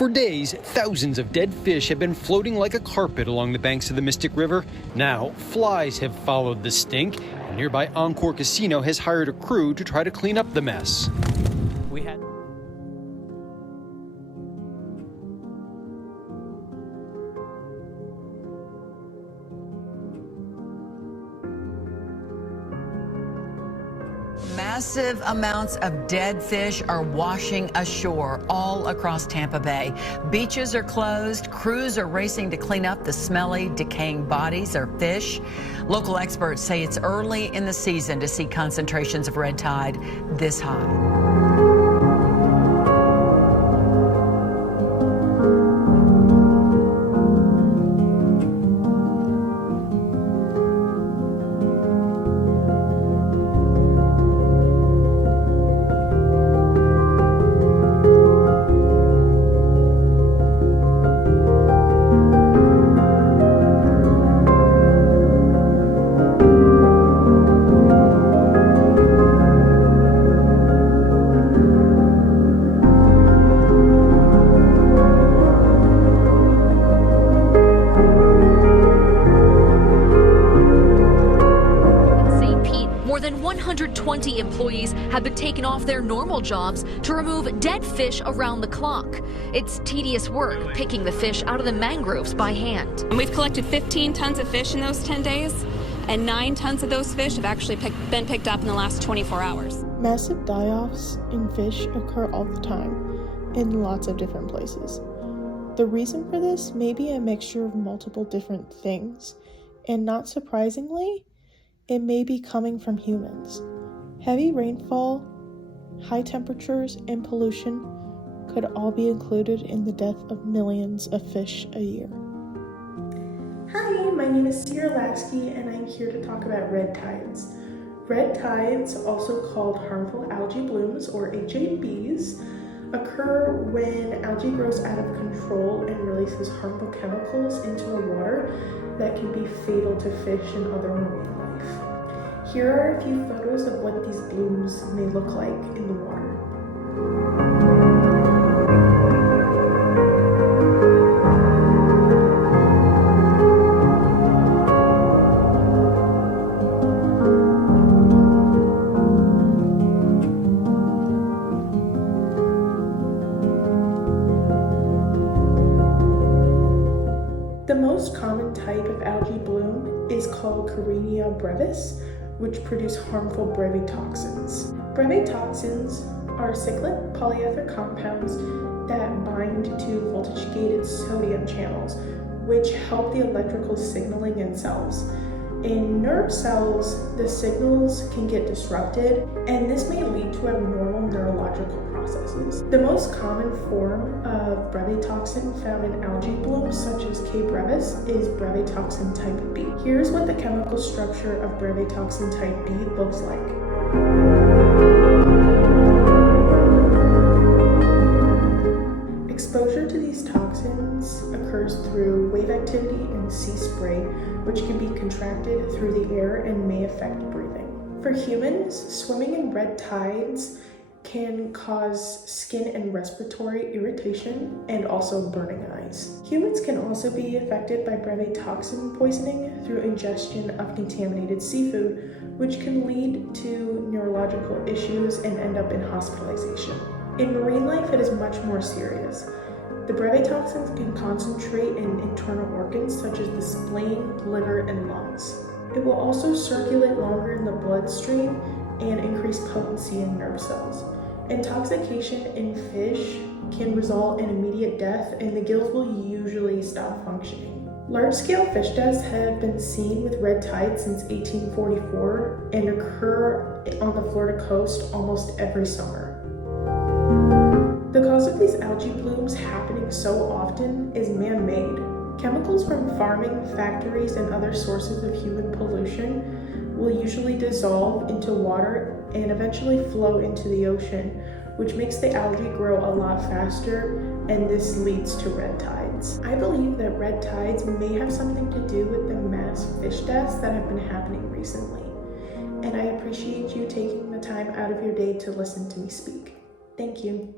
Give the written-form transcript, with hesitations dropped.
For days, thousands of dead fish have been floating like a carpet along the banks of the Mystic River. Now, flies have followed the stink, and nearby Encore Casino has hired a crew to try to clean up the mess. Massive amounts of dead fish are washing ashore all across Tampa Bay. Beaches are closed. Crews are racing to clean up the smelly, decaying bodies of fish. Local experts say it's early in the season to see concentrations of red tide this high. More than 120 employees have been taken off their normal jobs to remove dead fish around the clock. It's tedious work picking the fish out of the mangroves by hand. And we've collected 15 tons of fish in those 10 days, and 9 tons of those fish have actually been picked up in the last 24 hours. Massive die-offs in fish occur all the time in lots of different places. The reason for this may be a mixture of multiple different things, and not surprisingly, it may be coming from humans. Heavy rainfall, high temperatures, and pollution could all be included in the death of millions of fish a year. Hi, my name is Sierra Lasky, and I'm here to talk about red tides. Red tides, also called harmful algae blooms or HABs, occur when algae grows out of control and releases harmful chemicals into the water that can be fatal to fish and other marine life. Here are a few photos of what these blooms may look like in the water. The most common type of algae bloom is called Karenia brevis, which produce harmful brevetoxins. Brevetoxins are cyclic polyether compounds that bind to voltage-gated sodium channels, which help the electrical signaling in cells. In nerve cells, the signals can get disrupted, and this may lead to abnormal neurological processes. The most common form of brevetoxin found in algae blooms, such as K. brevis, is brevetoxin type B. Here's what the chemical structure of brevetoxin type B looks like. Exposure to these toxins occurs through wave activity and sea spray, which can be contracted through the air and may affect breathing. For humans, swimming in red tides can cause skin and respiratory irritation and also burning eyes. Humans can also be affected by brevetoxin poisoning through ingestion of contaminated seafood, which can lead to neurological issues and end up in hospitalization. In marine life, it is much more serious. The brevetoxins can concentrate in internal organs such as the spleen, liver, and lungs. It will also circulate longer in the bloodstream and increase potency in nerve cells. Intoxication in fish can result in immediate death, and the gills will usually stop functioning. Large-scale fish deaths have been seen with red tides since 1844 and occur on the Florida coast almost every summer. The cause of these algae blooms happening so often is man-made. Chemicals from farming, factories, and other sources of human pollution will usually dissolve into water and eventually flow into the ocean, which makes the algae grow a lot faster, and this leads to red tides. I believe that red tides may have something to do with the mass fish deaths that have been happening recently, and I appreciate you taking the time out of your day to listen to me speak. Thank you.